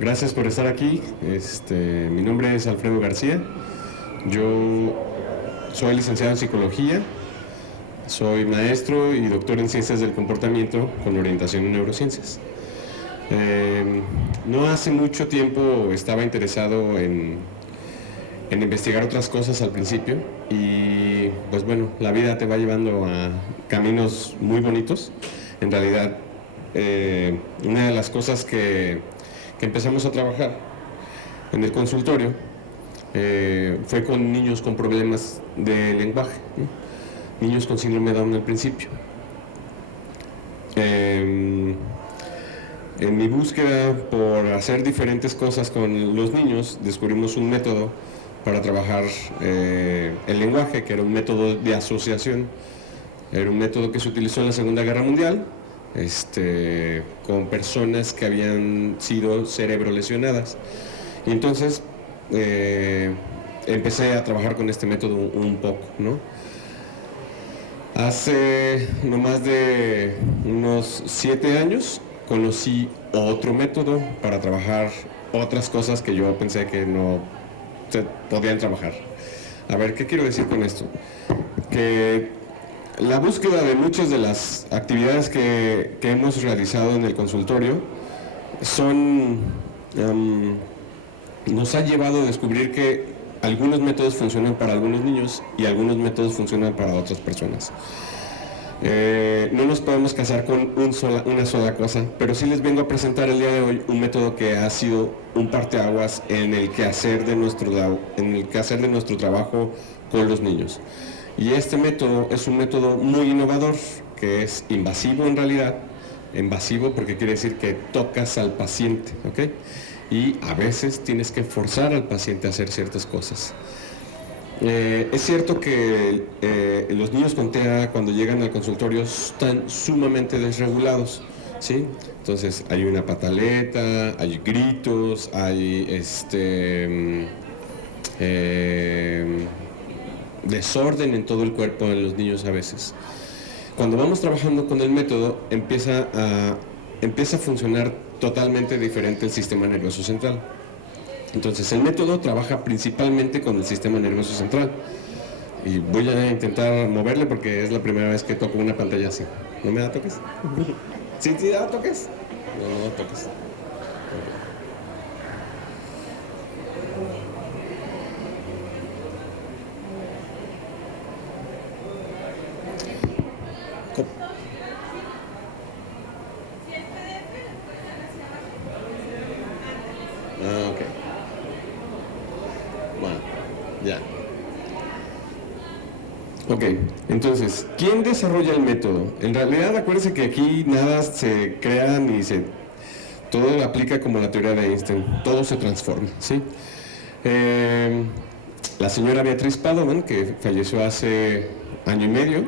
Gracias por estar aquí. Mi nombre es Alfredo García. Yo soy licenciado en Psicología, soy maestro y doctor en Ciencias del Comportamiento con orientación en Neurociencias. No hace mucho tiempo estaba interesado en investigar otras cosas al principio y pues bueno, la vida te va llevando a caminos muy bonitos. En realidad, una de las cosas que empezamos a trabajar en el consultorio fue con niños con problemas de lenguaje, ¿no? Niños con síndrome de Down al principio. En mi búsqueda por hacer diferentes cosas con los niños, descubrimos un método para trabajar el lenguaje, que era un método de asociación. Era un método que se utilizó en la Segunda Guerra Mundial, con personas que habían sido cerebro lesionadas. Y entonces empecé a trabajar con este método un poco, ¿no? Hace no más de unos 7 años conocí otro método para trabajar otras cosas que yo pensé que no se podían trabajar. A ver, ¿qué quiero decir con esto? Que la búsqueda de muchas de las actividades que hemos realizado en el consultorio nos ha llevado a descubrir que algunos métodos funcionan para algunos niños y algunos métodos funcionan para otras personas. No nos podemos casar con una sola cosa, pero sí les vengo a presentar el día de hoy un método que ha sido un parteaguas en el quehacer de nuestro trabajo con los niños. Y este método es un método muy innovador, que es invasivo en realidad. Invasivo porque quiere decir que tocas al paciente, ¿ok? Y a veces tienes que forzar al paciente a hacer ciertas cosas. Es cierto que los niños con TEA cuando llegan al consultorio están sumamente desregulados, ¿sí? Entonces hay una pataleta, hay gritos, hay desorden en todo el cuerpo de los niños a veces. Cuando vamos trabajando con el método empieza a funcionar totalmente diferente el sistema nervioso central. Entonces el método trabaja principalmente con el sistema nervioso central y voy a intentar moverle porque es la primera vez que toco una pantalla así. ¿No me da toques? ¿Sí, da toques? No da toques. Ok. Bueno, ya. Ok, entonces, ¿quién desarrolla el método? En realidad, acuérdense que aquí nada se crea ni todo aplica como la teoría de Einstein, todo se transforma, ¿sí? La señora Beatriz Padovan, que falleció hace año y medio,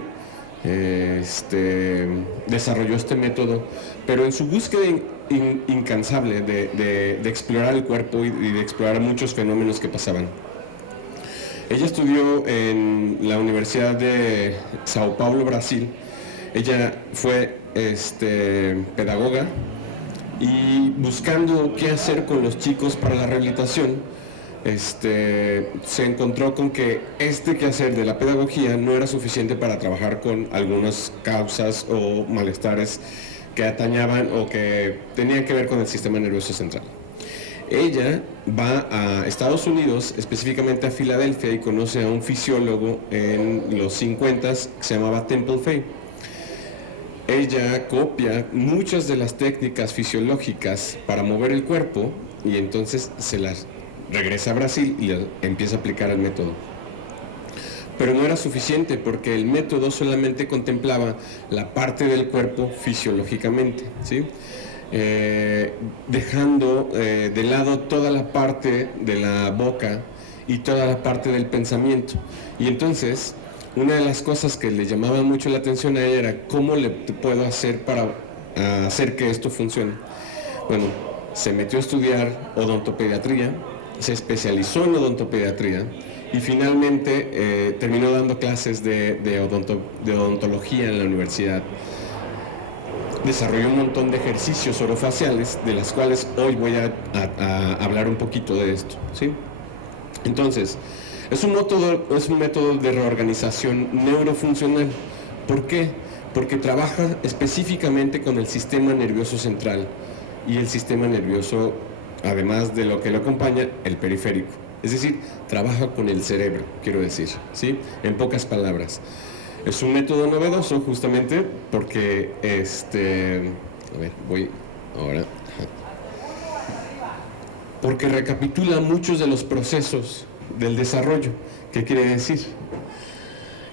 desarrolló este método, pero en su búsqueda incansable de explorar el cuerpo y de explorar muchos fenómenos que pasaban. Ella estudió en la Universidad de Sao Paulo, Brasil. Ella fue pedagoga y buscando qué hacer con los chicos para la rehabilitación, se encontró con que quehacer de la pedagogía no era suficiente para trabajar con algunas causas o malestares que atañaban o que tenían que ver con el sistema nervioso central. Ella va a Estados Unidos, específicamente a Filadelfia, y conoce a un fisiólogo en los 50 que se llamaba Temple Fay. Ella copia muchas de las técnicas fisiológicas para mover el cuerpo y entonces se las regresa a Brasil y empieza a aplicar el método. Pero no era suficiente porque el método solamente contemplaba la parte del cuerpo fisiológicamente, ¿sí? Dejando de lado toda la parte de la boca y toda la parte del pensamiento. Y entonces, una de las cosas que le llamaba mucho la atención a ella era cómo le puedo hacer para hacer que esto funcione. Bueno, se metió a estudiar odontopediatría, se especializó en odontopediatría y finalmente terminó dando clases de odontología en la universidad. desarrolló un montón de ejercicios orofaciales, de las cuales hoy voy a hablar un poquito de esto, ¿sí? Entonces, es un método de reorganización neurofuncional. ¿Por qué? Porque trabaja específicamente con el sistema nervioso central y el sistema nervioso, además de lo que lo acompaña, el periférico. Es decir, trabaja con el cerebro, quiero decir, ¿sí? En pocas palabras. Es un método novedoso justamente porque, a ver, voy ahora. Porque recapitula muchos de los procesos del desarrollo. ¿Qué quiere decir?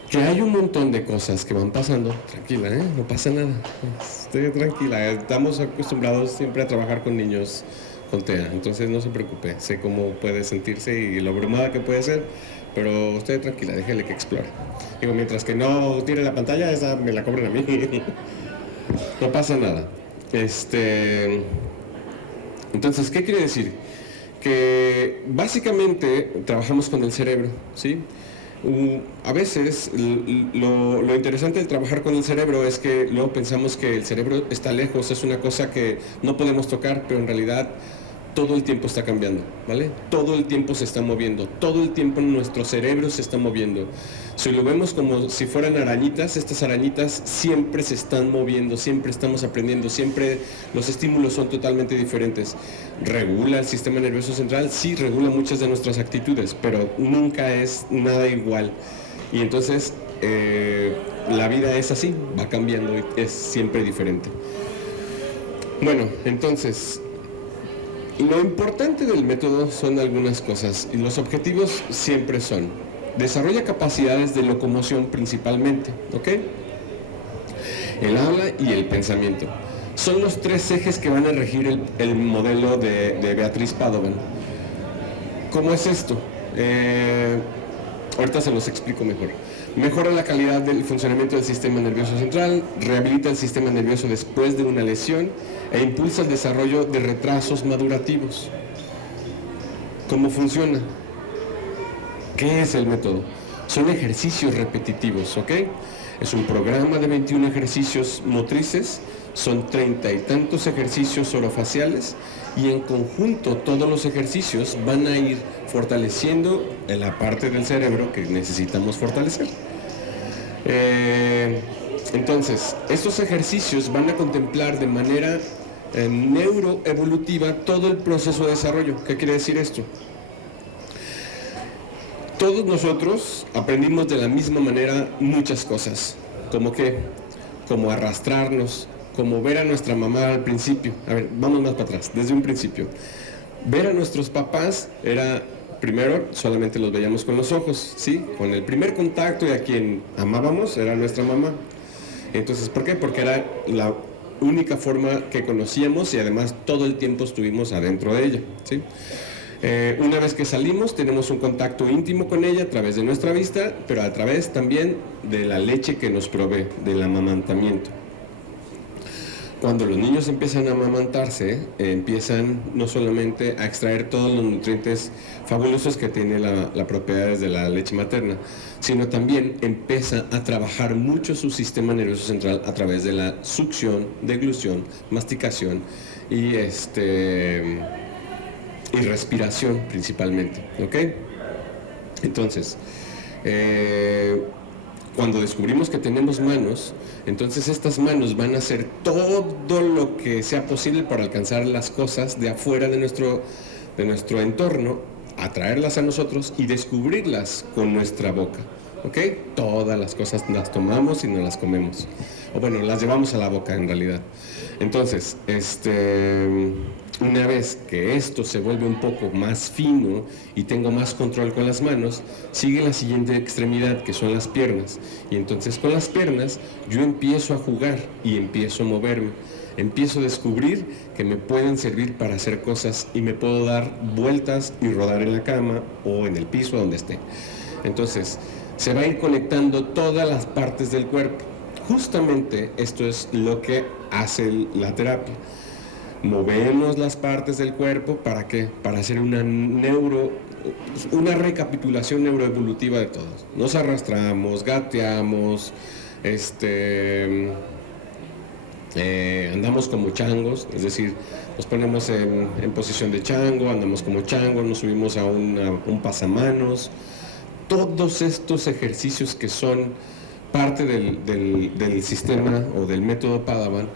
Que hay un montón de cosas que van pasando. Tranquila, no pasa nada. Esté tranquila. Estamos acostumbrados siempre a trabajar con niños con TEA, entonces no se preocupe. Sé cómo puede sentirse y lo abrumada que puede ser, pero usted tranquila, déjele que explore. Digo, mientras que no tire la pantalla, esa me la cobran a mí. No pasa nada. Entonces, ¿qué quiere decir? Que básicamente trabajamos con el cerebro, ¿sí? A veces lo interesante de trabajar con el cerebro es que luego pensamos que el cerebro está lejos, es una cosa que no podemos tocar, pero en realidad todo el tiempo está cambiando, ¿vale? Todo el tiempo se está moviendo, todo el tiempo nuestro cerebro se está moviendo. Si lo vemos como si fueran arañitas, estas arañitas siempre se están moviendo, siempre estamos aprendiendo, siempre los estímulos son totalmente diferentes. ¿Regula el sistema nervioso central? Sí, regula muchas de nuestras actitudes, pero nunca es nada igual. Y entonces la vida es así, va cambiando, es siempre diferente. Bueno, entonces, lo importante del método son algunas cosas y los objetivos siempre son: desarrolla capacidades de locomoción principalmente, ¿ok? El habla y el pensamiento. Son los tres ejes que van a regir el modelo de Beatriz Padovan. ¿Cómo es esto? Ahorita se los explico mejor. Mejora la calidad del funcionamiento del sistema nervioso central, rehabilita el sistema nervioso después de una lesión e impulsa el desarrollo de retrasos madurativos. ¿Cómo funciona? ¿Qué es el método? Son ejercicios repetitivos, ¿ok? Es un programa de 21 ejercicios motrices, son 30 y tantos ejercicios orofaciales y en conjunto todos los ejercicios van a ir fortaleciendo la parte del cerebro que necesitamos fortalecer. Entonces, estos ejercicios van a contemplar de manera neuroevolutiva todo el proceso de desarrollo. ¿Qué quiere decir esto? Todos nosotros aprendimos de la misma manera muchas cosas, como que, como arrastrarnos, como ver a nuestra mamá al principio. A ver, vamos más para atrás, desde un principio. Ver a nuestros papás era, primero, solamente los veíamos con los ojos, ¿sí? Con el primer contacto y a quien amábamos era nuestra mamá. Entonces, ¿por qué? Porque era la única forma que conocíamos y además todo el tiempo estuvimos adentro de ella, ¿sí? Una vez que salimos tenemos un contacto íntimo con ella a través de nuestra vista, pero a través también de la leche que nos provee, del amamantamiento. Cuando los niños empiezan a amamantarse, empiezan no solamente a extraer todos los nutrientes fabulosos que tiene la propiedades de la leche materna, sino también empieza a trabajar mucho su sistema nervioso central a través de la succión, deglución, masticación y respiración principalmente, ¿ok? Entonces, cuando descubrimos que tenemos manos, entonces estas manos van a hacer todo lo que sea posible para alcanzar las cosas de afuera de nuestro entorno, atraerlas a nosotros y descubrirlas con nuestra boca, ¿ok? Todas las cosas las tomamos y nos las comemos, o bueno, las llevamos a la boca en realidad. Entonces, una vez que esto se vuelve un poco más fino y tengo más control con las manos, sigue la siguiente extremidad, que son las piernas. Y entonces con las piernas yo empiezo a jugar y empiezo a moverme. Empiezo a descubrir que me pueden servir para hacer cosas y me puedo dar vueltas y rodar en la cama o en el piso donde esté. Entonces se va a ir conectando todas las partes del cuerpo. Justamente esto es lo que hace la terapia. Movemos las partes del cuerpo, ¿para qué? Para hacer una recapitulación neuroevolutiva de todos. Nos arrastramos, gateamos, andamos como changos, es decir, nos ponemos en posición de chango, andamos como chango, nos subimos a un pasamanos. Todos estos ejercicios que son parte del sistema o del método Padawan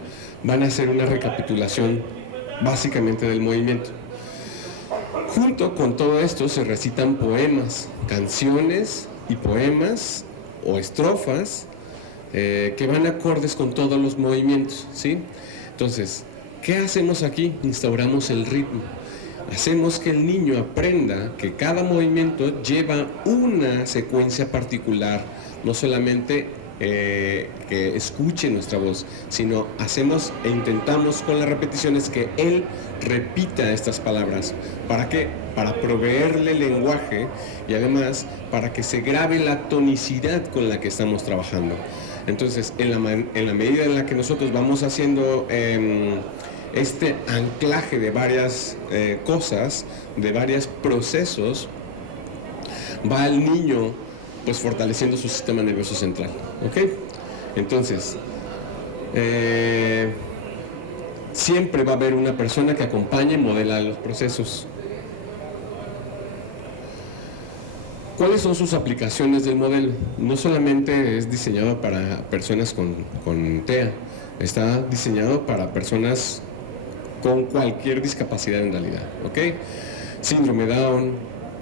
van a hacer una recapitulación básicamente del movimiento. Junto con todo esto se recitan poemas, canciones y poemas o estrofas que van acordes con todos los movimientos, ¿sí? Entonces, ¿qué hacemos aquí? Instauramos el ritmo. Hacemos que el niño aprenda que cada movimiento lleva una secuencia particular, no solamente que escuche nuestra voz, sino hacemos e intentamos con las repeticiones que él repita estas palabras. ¿Para qué? Para proveerle lenguaje y además para que se grabe la tonicidad con la que estamos trabajando. Entonces, en la medida en la que nosotros vamos haciendo este anclaje de varias cosas, de varios procesos, va el niño pues fortaleciendo su sistema nervioso central, ¿ok? Entonces, siempre va a haber una persona que acompañe y modela los procesos. ¿Cuáles son sus aplicaciones del modelo? No solamente es diseñado para personas con TEA, está diseñado para personas con cualquier discapacidad en realidad, ¿ok? Síndrome Down,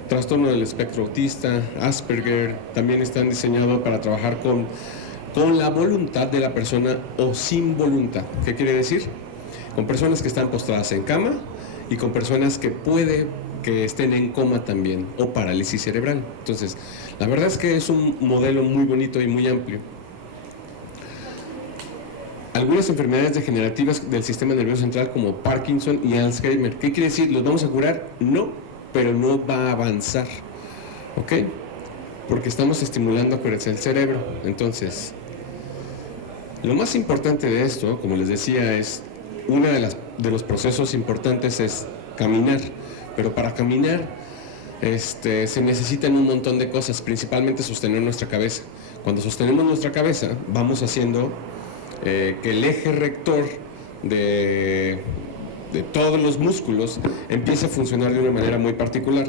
trastorno del espectro autista, Asperger, también están diseñados para trabajar con la voluntad de la persona o sin voluntad. ¿Qué quiere decir? Con personas que están postradas en cama y con personas que que estén en coma también o parálisis cerebral. Entonces, la verdad es que es un modelo muy bonito y muy amplio. Algunas enfermedades degenerativas del sistema nervioso central como Parkinson y Alzheimer. ¿Qué quiere decir? ¿Los vamos a curar? No, pero no va a avanzar, ¿ok? Porque estamos estimulando, acuérdense, el cerebro. Entonces, lo más importante de esto, como les decía, es uno de los procesos importantes es caminar. Pero para caminar se necesitan un montón de cosas, principalmente sostener nuestra cabeza. Cuando sostenemos nuestra cabeza, vamos haciendo que el eje rector de todos los músculos empiece a funcionar de una manera muy particular.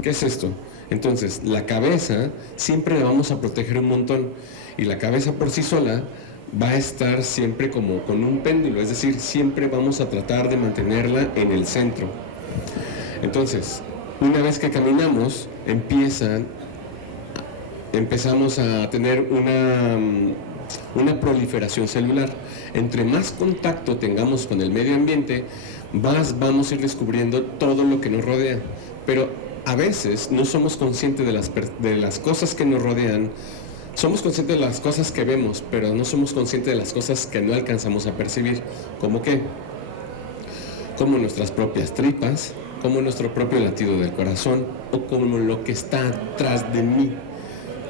¿Qué es esto? Entonces, la cabeza siempre la vamos a proteger un montón y la cabeza por sí sola va a estar siempre como con un péndulo, es decir, siempre vamos a tratar de mantenerla en el centro. Entonces, una vez que caminamos, empezamos a tener una proliferación celular. Entre más contacto tengamos con el medio ambiente, más vamos a ir descubriendo todo lo que nos rodea. Pero a veces no somos conscientes de las cosas que nos rodean. Somos conscientes de las cosas que vemos, pero no somos conscientes de las cosas que no alcanzamos a percibir. ¿Cómo qué? Como nuestras propias tripas, como nuestro propio latido del corazón o como lo que está atrás de mí,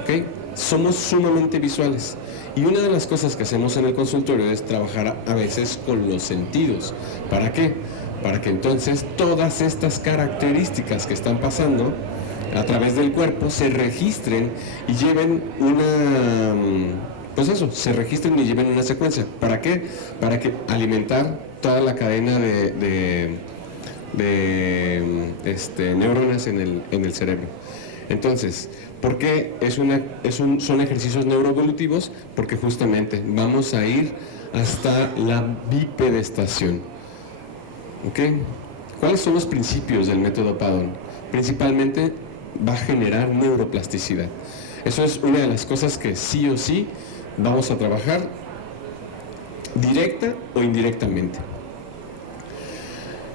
¿ok? Somos sumamente visuales y una de las cosas que hacemos en el consultorio es trabajar a veces con los sentidos. ¿Para qué? Para que entonces todas estas características que están pasando a través del cuerpo se registren y lleven se registren y lleven una secuencia. ¿Para qué? Para que alimentar toda la cadena de neuronas en el cerebro. Entonces, ¿por qué son ejercicios neuroevolutivos? Porque justamente vamos a ir hasta la bipedestación. ¿Ok? ¿Cuáles son los principios del método Padawan? Principalmente va a generar neuroplasticidad. Eso es una de las cosas que sí o sí vamos a trabajar directa o indirectamente.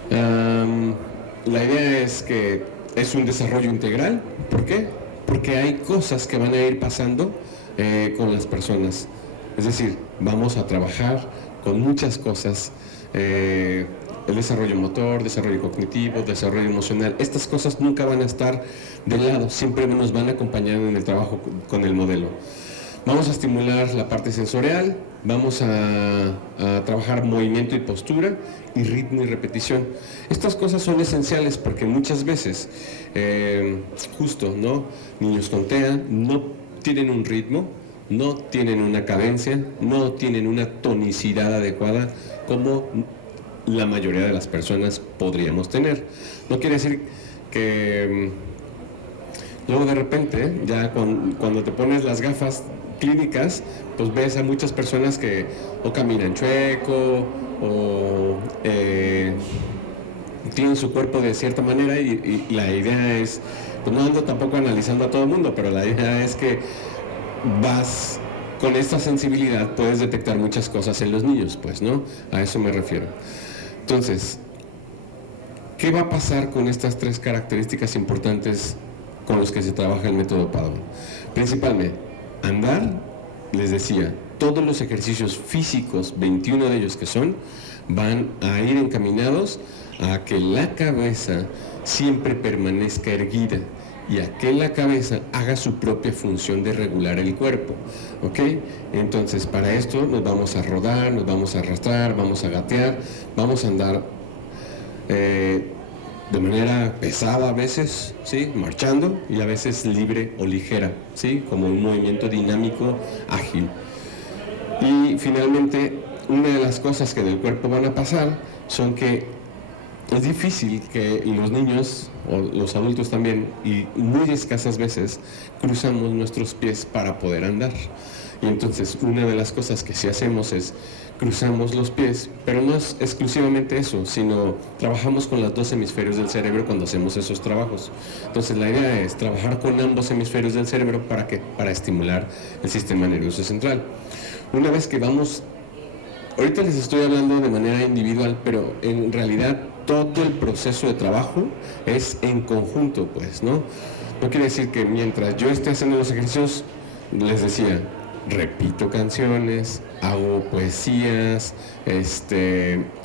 La idea es que es un desarrollo integral. ¿Por qué? Porque hay cosas que van a ir pasando con las personas. Es decir, vamos a trabajar con muchas cosas. El desarrollo motor, desarrollo cognitivo, desarrollo emocional. Estas cosas nunca van a estar de lado, siempre nos van a acompañar en el trabajo con el modelo. Vamos a estimular la parte sensorial, vamos a trabajar movimiento y postura, y ritmo y repetición. Estas cosas son esenciales porque muchas veces, justo, ¿no? Niños con TEA no tienen un ritmo, no tienen una cadencia, no tienen una tonicidad adecuada como la mayoría de las personas podríamos tener. No quiere decir que luego de repente, ya cuando te pones las gafas clínicas, pues ves a muchas personas que o caminan chueco o tienen su cuerpo de cierta manera y la idea es, pues no ando tampoco analizando a todo el mundo, pero la idea es que vas con esta sensibilidad, puedes detectar muchas cosas en los niños, pues, ¿no? A eso me refiero. Entonces, ¿qué va a pasar con estas tres características importantes con los que se trabaja el método Padawan? Principalmente, andar, les decía, todos los ejercicios físicos, 21 de ellos que son, van a ir encaminados a que la cabeza siempre permanezca erguida y a que la cabeza haga su propia función de regular el cuerpo, ¿ok? Entonces, para esto nos vamos a rodar, nos vamos a arrastrar, vamos a gatear, vamos a andar de manera pesada a veces, ¿sí? Marchando, y a veces libre o ligera, ¿sí? Como un movimiento dinámico, ágil. Y finalmente, una de las cosas que del cuerpo van a pasar son que es difícil que los niños o los adultos también, y muy escasas veces, cruzamos nuestros pies para poder andar. Y entonces una de las cosas que sí hacemos es cruzamos los pies, pero no es exclusivamente eso, sino trabajamos con los dos hemisferios del cerebro cuando hacemos esos trabajos. Entonces la idea es trabajar con ambos hemisferios del cerebro para estimular el sistema nervioso central. Una vez que vamos, ahorita les estoy hablando de manera individual, pero en realidad todo el proceso de trabajo es en conjunto, pues, ¿no? No quiere decir que mientras yo esté haciendo los ejercicios, les decía, repito canciones, hago poesías,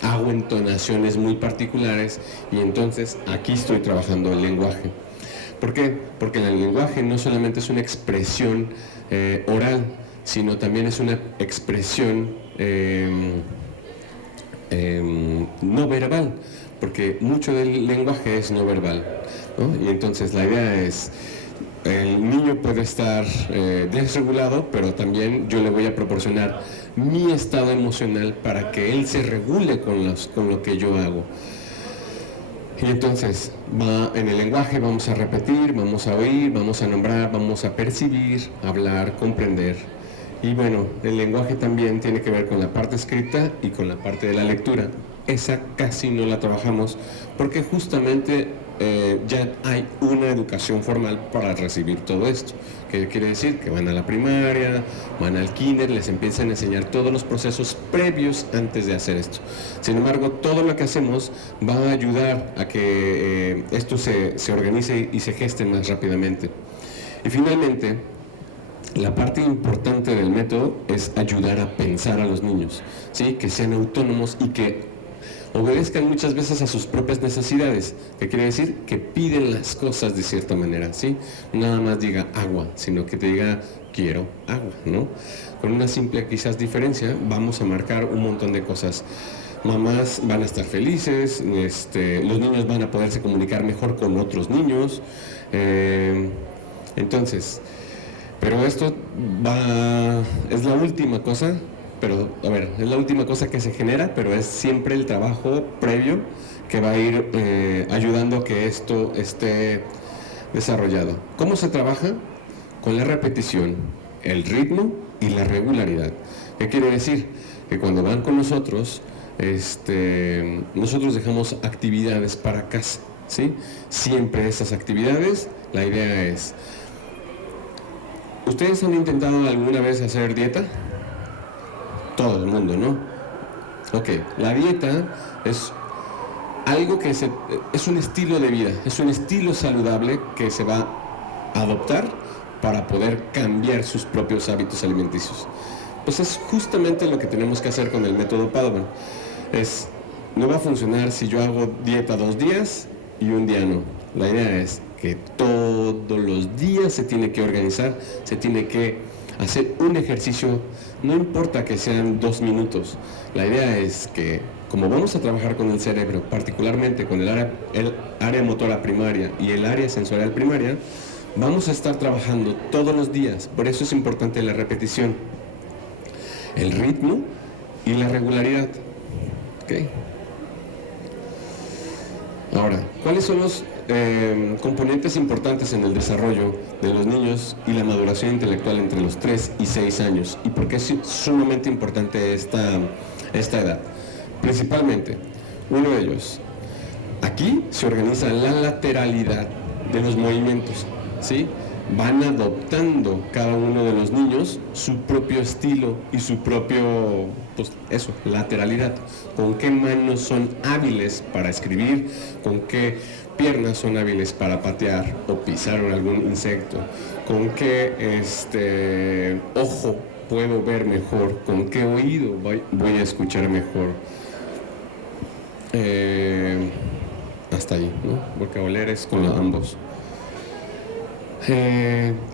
hago entonaciones muy particulares, y entonces aquí estoy trabajando el lenguaje. ¿Por qué? Porque el lenguaje no solamente es una expresión oral, sino también es una expresión no verbal, porque mucho del lenguaje es no verbal, ¿no? Y entonces la idea es, el niño puede estar desregulado, pero también yo le voy a proporcionar mi estado emocional para que él se regule con lo que yo hago. Y entonces, en el lenguaje vamos a repetir, vamos a oír, vamos a nombrar, vamos a percibir, hablar, comprender. Y bueno, el lenguaje también tiene que ver con la parte escrita y con la parte de la lectura. Esa casi no la trabajamos porque justamente ya hay una educación formal para recibir todo esto. ¿Qué quiere decir? Que van a la primaria, van al kinder, les empiezan a enseñar todos los procesos previos antes de hacer esto. Sin embargo, todo lo que hacemos va a ayudar a que esto se organice y se geste más rápidamente. Y finalmente, la parte importante del método es ayudar a pensar a los niños, ¿sí? Que sean autónomos y que obedezcan muchas veces a sus propias necesidades. ¿Qué quiere decir? Que piden las cosas de cierta manera, ¿sí? Nada más diga agua, sino que te diga quiero agua, ¿no? Con una simple quizás diferencia vamos a marcar un montón de cosas. Mamás van a estar felices, los niños van a poderse comunicar mejor con otros niños, entonces, pero esto es la última cosa. Pero, a ver, es la última cosa que se genera, pero es siempre el trabajo previo que va a ir ayudando a que esto esté desarrollado. ¿Cómo se trabaja? Con la repetición, el ritmo y la regularidad. ¿Qué quiere decir? Que cuando van con nosotros, nosotros dejamos actividades para casa, ¿sí? Siempre esas actividades, la idea es... ¿Ustedes han intentado alguna vez hacer dieta? Todo el mundo, ¿no? Ok, la dieta es algo que es un estilo de vida, es un estilo saludable que se va a adoptar para poder cambiar sus propios hábitos alimenticios. Pues es justamente lo que tenemos que hacer con el método Padawan. No va a funcionar si yo hago dieta 2 días y un día no. La idea es que todos los días se tiene que organizar, se tiene que hacer un ejercicio, no importa que sean 2 minutos. La idea es que, como vamos a trabajar con el cerebro, particularmente con el área motora primaria y el área sensorial primaria, vamos a estar trabajando todos los días. Por eso es importante la repetición, el ritmo y la regularidad. ¿Okay? Ahora, ¿cuáles son los componentes importantes en el desarrollo de los niños y la maduración intelectual entre los 3 y 6 años? ¿Y por qué es sumamente importante esta edad? Principalmente, uno de ellos, aquí se organiza la lateralidad de los movimientos, ¿sí? Van adoptando cada uno de los niños su propio estilo y su propio, pues eso, lateralidad. Con qué manos son hábiles para escribir, con qué piernas son hábiles para patear o pisar algún insecto, con qué ojo puedo ver mejor, con qué oído voy a escuchar mejor. Hasta ahí, ¿no? Porque oler es con ambos.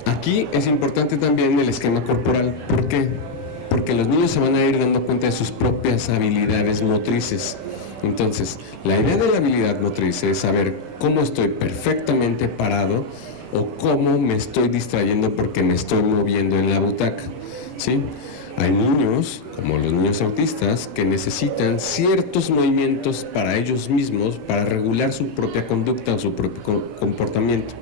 Aquí es importante también el esquema corporal. ¿Por qué? Porque los niños se van a ir dando cuenta de sus propias habilidades motrices. Entonces, la idea de la habilidad motriz es saber cómo estoy perfectamente parado o cómo me estoy distrayendo porque me estoy moviendo en la butaca, ¿sí? Hay niños, como los niños autistas, que necesitan ciertos movimientos para ellos mismos para regular su propia conducta o su propio comportamiento.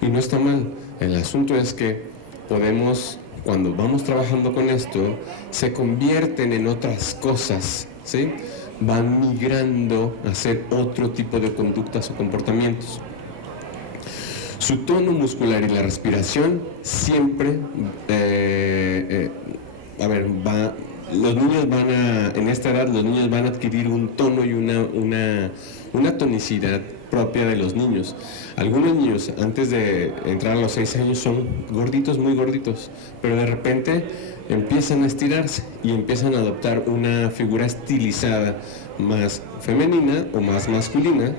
Y no está mal. El asunto es que podemos, cuando vamos trabajando con esto, se convierten en otras cosas, ¿sí? Van migrando a hacer otro tipo de conductas o comportamientos. Su tono muscular y la respiración siempre, los niños en esta edad los niños van a adquirir un tono y una tonicidad propia de los niños. Algunos niños antes de entrar a los 6 años son gorditos, muy gorditos, pero de repente empiezan a estirarse y empiezan a adoptar una figura estilizada más femenina o más masculina,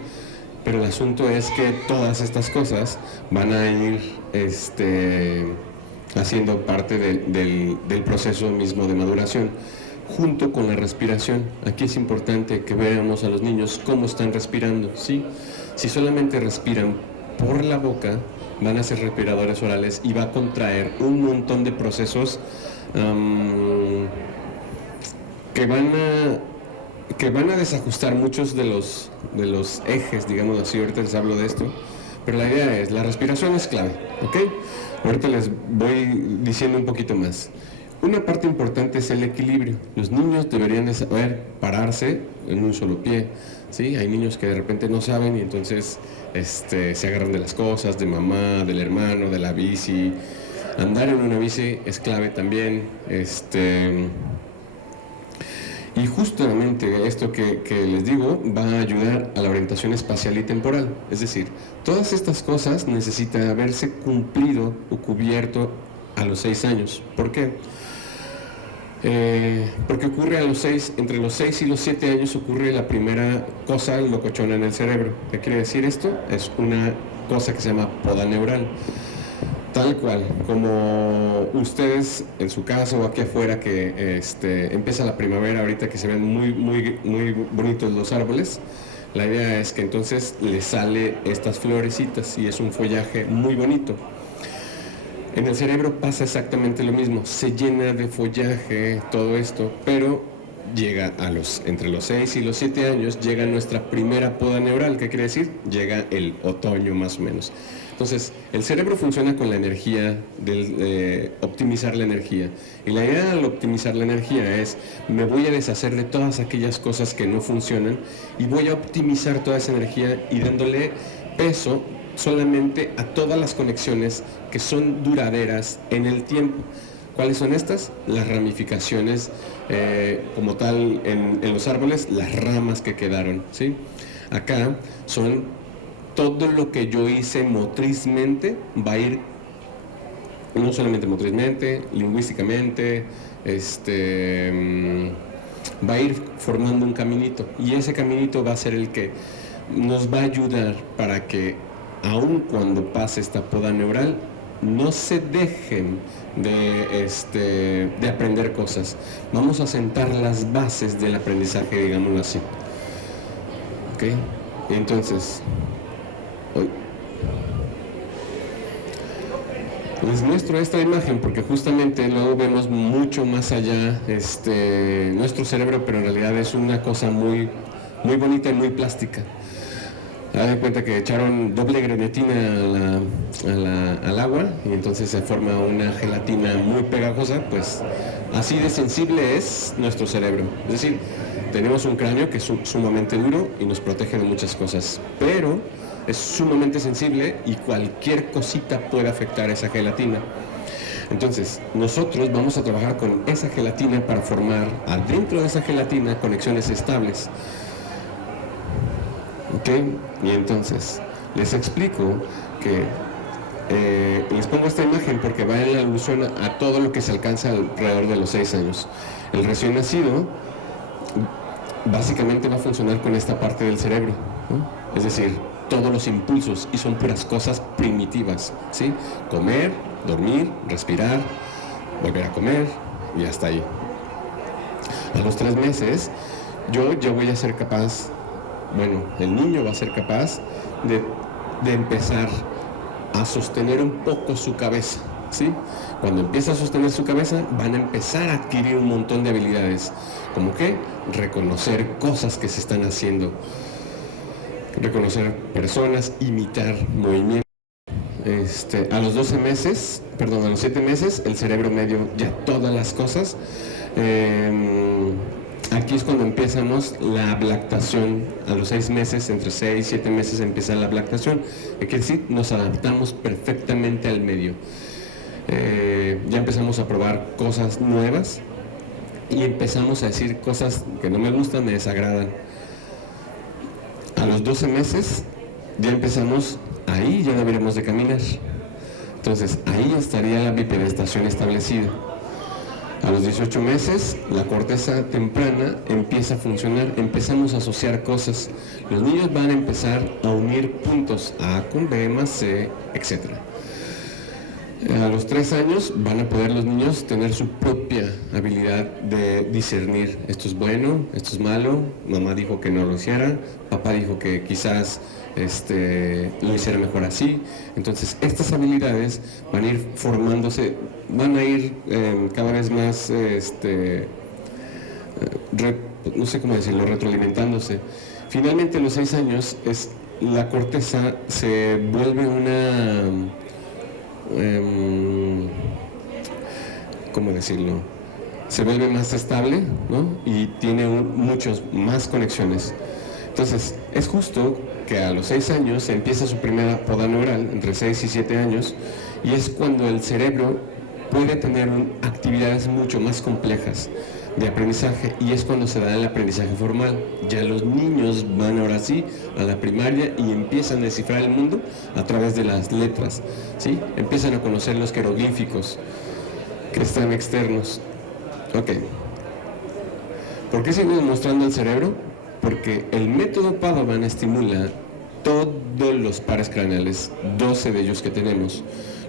pero el asunto es que todas estas cosas van a ir haciendo parte del proceso mismo de maduración, junto con la respiración. Aquí es importante que veamos a los niños cómo están respirando, ¿sí? Si solamente respiran por la boca, van a ser respiradores orales y va a contraer un montón de procesos que van a desajustar muchos de los ejes, digamos así. Ahorita les hablo de esto, pero la idea es, la respiración es clave, ¿ok? Ahorita les voy diciendo un poquito más. Una parte importante es el equilibrio. Los niños deberían de saber pararse en un solo pie, ¿sí? Hay niños que de repente no saben y entonces se agarran de las cosas, de mamá, del hermano, de la bici. Andar en una bici es clave también. Y justamente esto que les digo va a ayudar a la orientación espacial y temporal. Es decir, todas estas cosas necesitan haberse cumplido o cubierto a los 6 años. ¿Por qué? Porque ocurre entre los 6 y los 7 años ocurre la primera cosa locochona en el cerebro. ¿Qué quiere decir esto? Es una cosa que se llama poda neural. Tal cual, como ustedes en su casa o aquí afuera que empieza la primavera, ahorita que se ven muy, muy, muy bonitos los árboles, la idea es que entonces les sale estas florecitas y es un follaje muy bonito. En el cerebro pasa exactamente lo mismo, se llena de follaje todo esto, pero llega entre los 6 y los 7 años, llega nuestra primera poda neural. ¿Qué quiere decir? Llega el otoño más o menos. Entonces, el cerebro funciona con la energía, optimizar la energía. Y la idea al optimizar la energía es, me voy a deshacer de todas aquellas cosas que no funcionan y voy a optimizar toda esa energía y dándole peso solamente a todas las conexiones que son duraderas en el tiempo. ¿Cuáles son estas? Las ramificaciones, como tal en los árboles, las ramas que quedaron, ¿sí? Acá son todo lo que yo hice motrizmente, va a ir, no solamente motrizmente, lingüísticamente, va a ir formando un caminito, y ese caminito va a ser el que nos va a ayudar para que, aun cuando pase esta poda neural, no se dejen de aprender cosas. Vamos a sentar las bases del aprendizaje, digámoslo así. ¿Ok? Entonces, Les muestro esta imagen porque justamente luego vemos mucho más allá nuestro cerebro, pero en realidad es una cosa muy, muy bonita y muy plástica. Haz de cuenta que echaron doble grenetina al agua y entonces se forma una gelatina muy pegajosa, pues así de sensible es nuestro cerebro. Es decir, tenemos un cráneo que es sumamente duro y nos protege de muchas cosas, pero es sumamente sensible y cualquier cosita puede afectar esa gelatina. Entonces, nosotros vamos a trabajar con esa gelatina para formar adentro de esa gelatina conexiones estables. ¿Ok? Y entonces, les explico que les pongo esta imagen porque va en alusión a todo lo que se alcanza alrededor de los 6 años. El recién nacido básicamente va a funcionar con esta parte del cerebro, ¿no? Es decir, todos los impulsos, y son puras cosas primitivas, ¿sí? Comer, dormir, respirar, volver a comer y hasta ahí. A los 3 meses yo ya voy a ser capaz, bueno, el niño va a ser capaz de empezar a sostener un poco su cabeza, ¿sí? Cuando empieza a sostener su cabeza, van a empezar a adquirir un montón de habilidades, como que reconocer cosas que se están haciendo, reconocer personas, imitar movimientos. A los 12 meses, perdón, a los 7 meses, el cerebro medio ya todas las cosas. Aquí es cuando empezamos la lactación. A los 6 meses, entre 6 y 7 meses empieza la lactación. Es decir, nos adaptamos perfectamente al medio. Ya empezamos a probar cosas nuevas y empezamos a decir cosas que no me gustan, me desagradan. A los 12 meses ya empezamos, ahí ya deberíamos de caminar. Entonces ahí estaría la bipedestación establecida. A los 18 meses, la corteza temprana empieza a funcionar, empezamos a asociar cosas. Los niños van a empezar a unir puntos, A con B más C, etc. A los 3 años van a poder los niños tener su propia habilidad de discernir, esto es bueno, esto es malo, mamá dijo que no lo hiciera, papá dijo que quizás lo hiciera mejor así. Entonces estas habilidades van a ir formándose, van a ir cada vez más, no sé cómo decirlo, retroalimentándose. Finalmente a los 6 años la corteza se vuelve una... ¿cómo decirlo? Se vuelve más estable, ¿no? Y tiene muchas más conexiones. Entonces, es justo que a los 6 años se empieza su primera poda neural, entre 6 y 7 años, y es cuando el cerebro puede tener actividades mucho más complejas de aprendizaje, y es cuando se da el aprendizaje formal. Ya los niños van ahora sí a la primaria y empiezan a descifrar el mundo a través de las letras, ¿sí? Empiezan a conocer los jeroglíficos que están externos. Ok. ¿Por qué sigo mostrando el cerebro? Porque el método Padovan estimula todos los pares craneales, 12 de ellos que tenemos.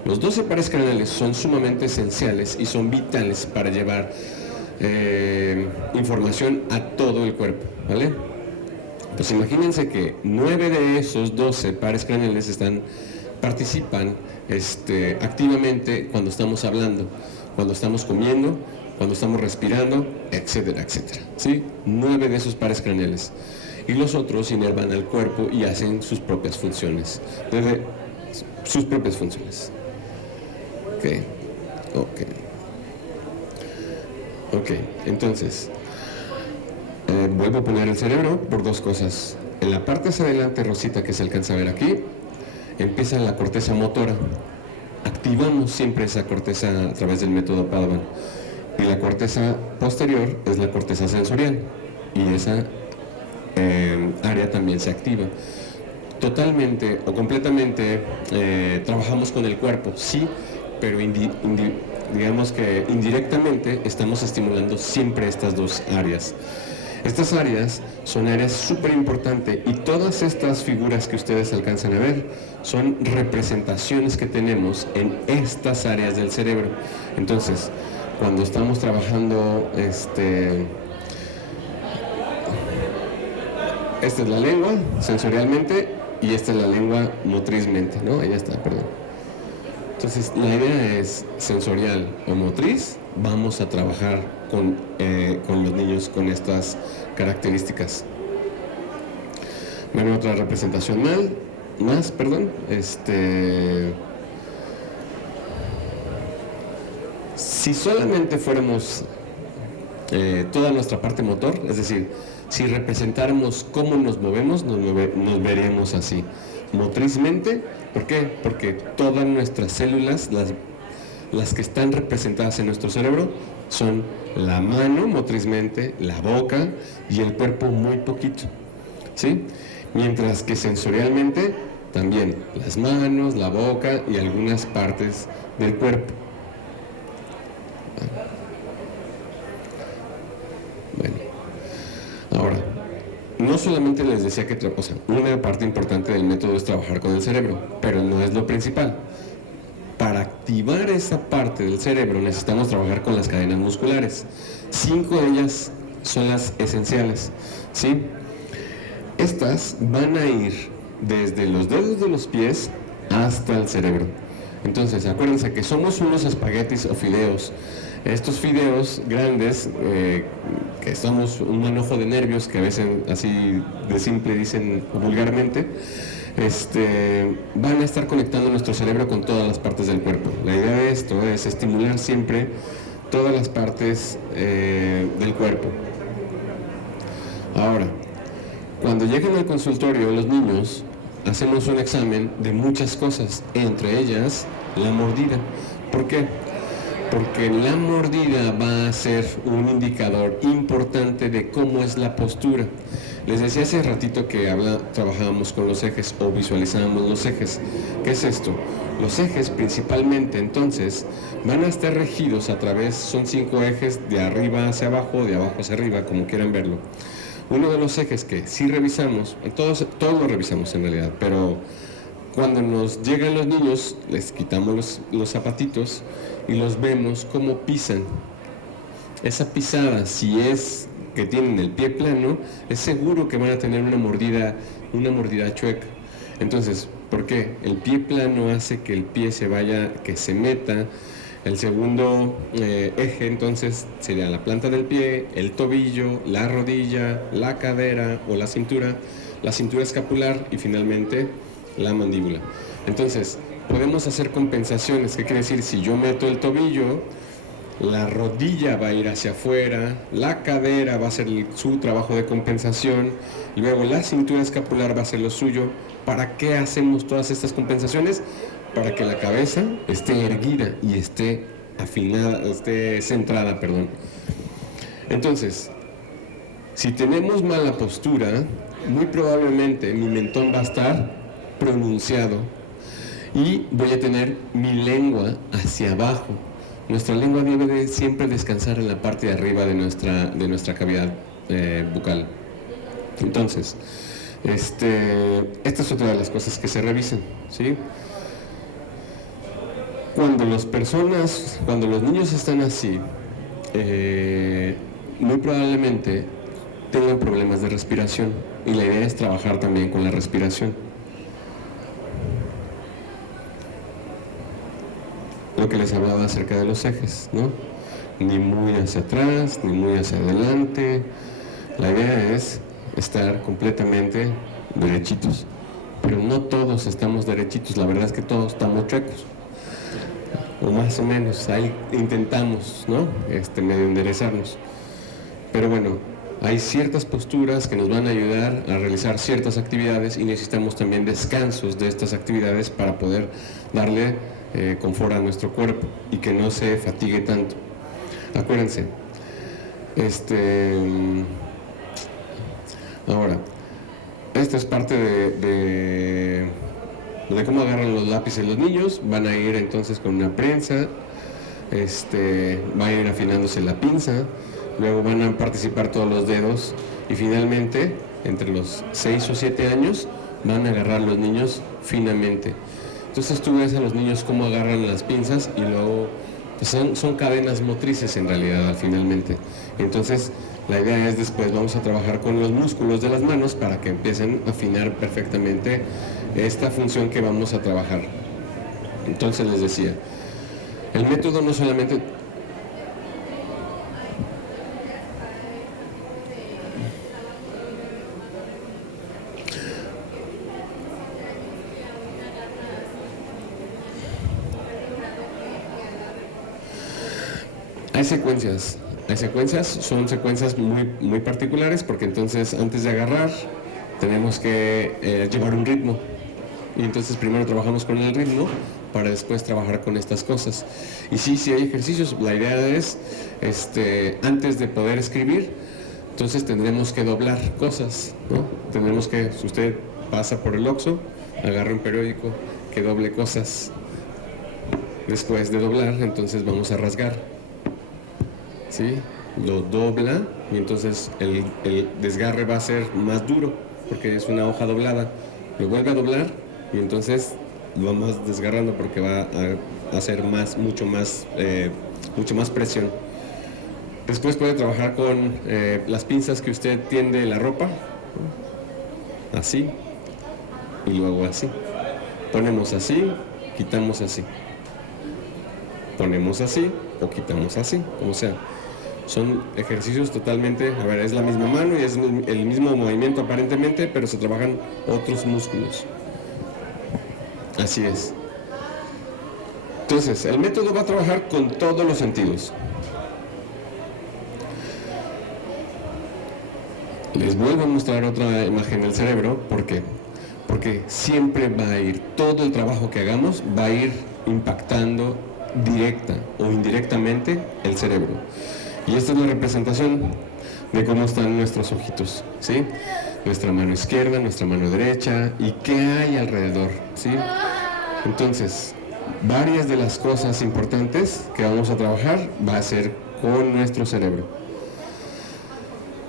Los 12 pares craneales son sumamente esenciales y son vitales para llevar información a todo el cuerpo, ¿vale? Pues imagínense que 9 de esos 12 pares craneales participan activamente cuando estamos hablando, cuando estamos comiendo, cuando estamos respirando, etcétera, etcétera, ¿sí? 9 de esos pares craneales. Y los otros inervan al cuerpo y hacen sus propias funciones. Sus propias funciones. Ok, entonces, vuelvo a poner el cerebro por 2 cosas. En la parte hacia adelante, rosita, que se alcanza a ver aquí, empieza la corteza motora. Activamos siempre esa corteza a través del método Padovan. Y la corteza posterior es la corteza sensorial. Y esa área también se activa. Totalmente o completamente trabajamos con el cuerpo, sí, pero digamos que indirectamente estamos estimulando siempre estas 2 áreas. Estas áreas son áreas súper importantes, y todas estas figuras que ustedes alcanzan a ver son representaciones que tenemos en estas áreas del cerebro. Entonces, cuando estamos trabajando, esta es la lengua sensorialmente y esta es la lengua motrizmente, ¿no? Ahí está, perdón. Entonces, la idea es sensorial o motriz. Vamos a trabajar con los niños con estas características. Bueno, otra representación más. Si solamente fuéramos toda nuestra parte motor, es decir, si representáramos cómo nos movemos, nos veríamos así, motrizmente. ¿Por qué? Porque todas nuestras células, las que están representadas en nuestro cerebro, son la mano motrizmente, la boca y el cuerpo muy poquito, ¿sí? Mientras que sensorialmente también las manos, la boca y algunas partes del cuerpo. Bueno, ahora, no solamente les decía que una parte importante del método es trabajar con el cerebro, pero no es lo principal. Para activar esa parte del cerebro necesitamos trabajar con las cadenas musculares. 5 de ellas son las esenciales, ¿sí? Estas van a ir desde los dedos de los pies hasta el cerebro. Entonces, acuérdense que somos unos espaguetis o fideos. Estos fideos grandes, que somos un manojo de nervios, que a veces así de simple dicen vulgarmente, van a estar conectando nuestro cerebro con todas las partes del cuerpo. La idea de esto es estimular siempre todas las partes del cuerpo. Ahora, cuando llegan al consultorio los niños, hacemos un examen de muchas cosas, entre ellas la mordida. ¿Por qué? Porque la mordida va a ser un indicador importante de cómo es la postura. Les decía hace ratito que trabajábamos con los ejes o visualizábamos los ejes. ¿Qué es esto? Los ejes principalmente entonces van a estar regidos a través, son 5 ejes de arriba hacia abajo, de abajo hacia arriba, como quieran verlo. Uno de los ejes que sí revisamos, todos lo revisamos en realidad, pero cuando nos llegan los niños, les quitamos los zapatitos y los vemos cómo pisan. Esa pisada, si es que tienen el pie plano, es seguro que van a tener una mordida chueca. Entonces, ¿por qué? El pie plano hace que el pie que se meta. El segundo eje entonces sería la planta del pie, el tobillo, la rodilla, la cadera o la cintura escapular y finalmente la mandíbula. Entonces, podemos hacer compensaciones. ¿Qué quiere decir? Si yo meto el tobillo, la rodilla va a ir hacia afuera, la cadera va a hacer su trabajo de compensación, y luego la cintura escapular va a hacer lo suyo. ¿Para qué hacemos todas estas compensaciones? Para que la cabeza esté erguida y esté centrada. Entonces, si tenemos mala postura, muy probablemente mi mentón va a estar pronunciado y voy a tener mi lengua hacia abajo. Nuestra lengua debe de siempre descansar en la parte de arriba de nuestra cavidad bucal. Entonces, esta es otra de las cosas que se revisan, ¿sí? Cuando los niños están así, muy probablemente tengan problemas de respiración, y la idea es trabajar también con la respiración. Lo que les hablaba acerca de los ejes, ¿no? Ni muy hacia atrás, ni muy hacia adelante. La idea es estar completamente derechitos, pero no todos estamos derechitos, la verdad es que todos estamos chuecos, o más o menos, ahí intentamos, ¿no? Medio enderezarnos. Pero bueno, hay ciertas posturas que nos van a ayudar a realizar ciertas actividades y necesitamos también descansos de estas actividades para poder darle confort a nuestro cuerpo y que no se fatigue tanto. Acuérdense, ahora, esta es parte de cómo agarran los lápices los niños. Van a ir entonces con una prensa, va a ir afinándose la pinza, luego van a participar todos los dedos y finalmente, entre los 6 o 7 años, van a agarrar los niños finamente. Entonces tú ves a los niños cómo agarran las pinzas y luego pues son cadenas motrices en realidad finalmente. Entonces la idea es después vamos a trabajar con los músculos de las manos para que empiecen a afinar perfectamente esta función que vamos a trabajar. Entonces les decía, el método no solamente... Hay secuencias, son secuencias muy particulares, porque entonces antes de agarrar tenemos que llevar un ritmo, y entonces primero trabajamos con el ritmo para después trabajar con estas cosas. Y sí hay ejercicios. La idea es, antes de poder escribir, entonces tendremos que doblar cosas, ¿no? Tendremos que, si usted pasa por el Oxxo, agarra un periódico, que doble cosas. Después de doblar, entonces vamos a rasgar, ¿sí? Lo dobla y entonces el desgarre va a ser más duro porque es una hoja doblada. Lo vuelve a doblar y entonces lo vamos desgarrando porque va a hacer mucho más presión. Después puede trabajar con las pinzas que usted tiende la ropa, así, y luego así. Ponemos así, quitamos así. Ponemos así o quitamos así, como sea. Son ejercicios totalmente, es la misma mano y es el mismo movimiento aparentemente, pero se trabajan otros músculos. Así es. Entonces, el método va a trabajar con todos los sentidos. Les vuelvo a mostrar otra imagen del cerebro. ¿Por qué? Porque siempre va a ir, todo el trabajo que hagamos va a ir impactando directa o indirectamente el cerebro. Y esta es la representación de cómo están nuestros ojitos, ¿sí? Nuestra mano izquierda, nuestra mano derecha y qué hay alrededor, ¿sí? Entonces, varias de las cosas importantes que vamos a trabajar va a ser con nuestro cerebro.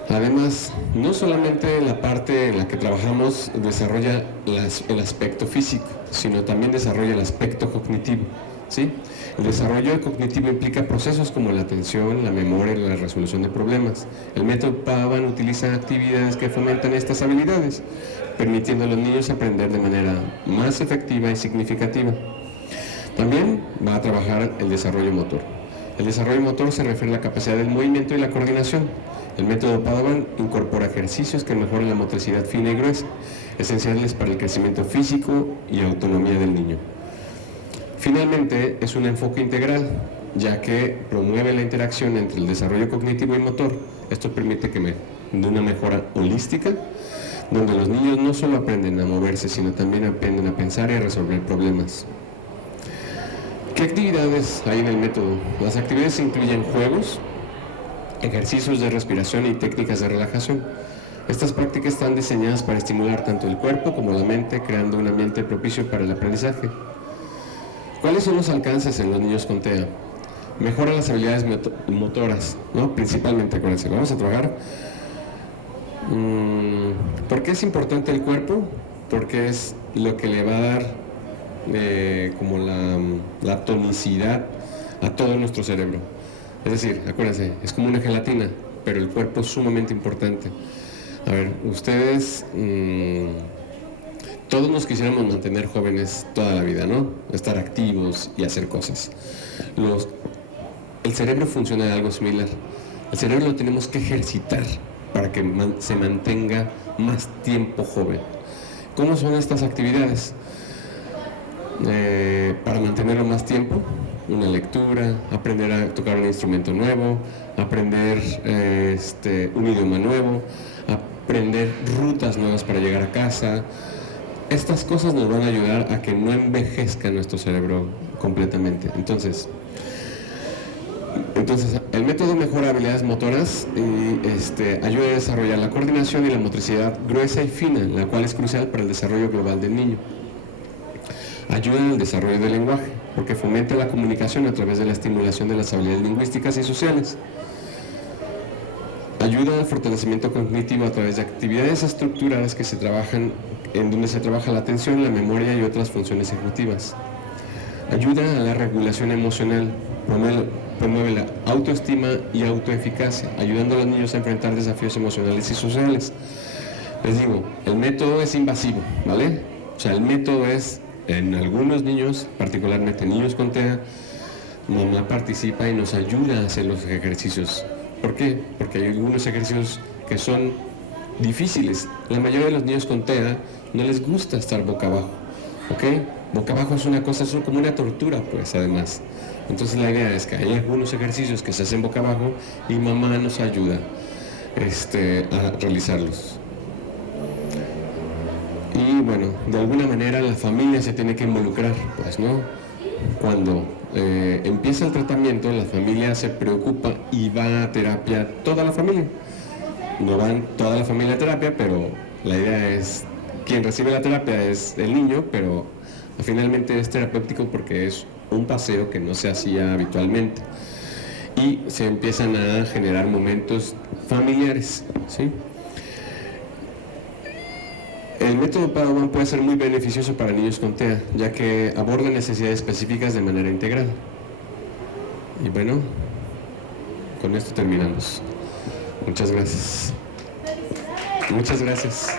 Además, no solamente la parte en la que trabajamos desarrolla el aspecto físico, sino también desarrolla el aspecto cognitivo, ¿sí? El desarrollo cognitivo implica procesos como la atención, la memoria y la resolución de problemas. El método Pavan utiliza actividades que fomentan estas habilidades, permitiendo a los niños aprender de manera más efectiva y significativa. También va a trabajar el desarrollo motor. El desarrollo motor se refiere a la capacidad del movimiento y la coordinación. El método Padovan incorpora ejercicios que mejoran la motricidad fina y gruesa, esenciales para el crecimiento físico y autonomía del niño. Finalmente, es un enfoque integral, ya que promueve la interacción entre el desarrollo cognitivo y motor. Esto permite de una mejora holística, donde los niños no solo aprenden a moverse, sino también aprenden a pensar y a resolver problemas. ¿Qué actividades hay en el método? Las actividades incluyen juegos, ejercicios de respiración y técnicas de relajación. Estas prácticas están diseñadas para estimular tanto el cuerpo como la mente, creando un ambiente propicio para el aprendizaje. ¿Cuáles son los alcances en los niños con TEA? Mejora las habilidades motoras, ¿no? Principalmente, acuérdense, vamos a trabajar. ¿Por qué es importante el cuerpo? Porque es lo que le va a dar como la tonicidad a todo nuestro cerebro. Es decir, acuérdense, es como una gelatina, pero el cuerpo es sumamente importante. A ver, ustedes, todos nos quisiéramos mantener jóvenes toda la vida, ¿no? Estar activos y hacer cosas. El cerebro funciona de algo similar. El cerebro lo tenemos que ejercitar para que se mantenga más tiempo joven. ¿Cómo son estas actividades? Para mantenerlo más tiempo, una lectura, aprender a tocar un instrumento nuevo, aprender un idioma nuevo, aprender rutas nuevas para llegar a casa. Estas cosas nos van a ayudar a que no envejezca nuestro cerebro completamente. Entonces el método mejora habilidades motoras y ayuda a desarrollar la coordinación y la motricidad gruesa y fina, la cual es crucial para el desarrollo global del niño. Ayuda en el desarrollo del lenguaje, porque fomenta la comunicación a través de la estimulación de las habilidades lingüísticas y sociales. Ayuda al fortalecimiento cognitivo a través de actividades estructuradas que se trabajan, en donde se trabaja la atención, la memoria y otras funciones ejecutivas. Ayuda a la regulación emocional, promueve la autoestima y autoeficacia, ayudando a los niños a enfrentar desafíos emocionales y sociales. Les digo, el método es invasivo, ¿vale? O sea, el método es en algunos niños, particularmente niños con TEA, mamá participa y nos ayuda a hacer los ejercicios. ¿Por qué? Porque hay algunos ejercicios que son difíciles. La mayoría de los niños con TEA no les gusta estar boca abajo, ¿ok? Boca abajo es una cosa, es como una tortura, pues, además. Entonces la idea es que hay algunos ejercicios que se hacen boca abajo y mamá nos ayuda a realizarlos. Y bueno, de alguna manera la familia se tiene que involucrar, pues, ¿no? Cuando empieza el tratamiento, la familia se preocupa y va a terapia toda la familia. No van toda la familia a terapia, pero la idea es, quien recibe la terapia es el niño, pero finalmente es terapéutico porque es un paseo que no se hacía habitualmente. Y se empiezan a generar momentos familiares, ¿sí? El método Padawan puede ser muy beneficioso para niños con TEA, ya que aborda necesidades específicas de manera integral. Y bueno, con esto terminamos. Muchas gracias. Muchas gracias.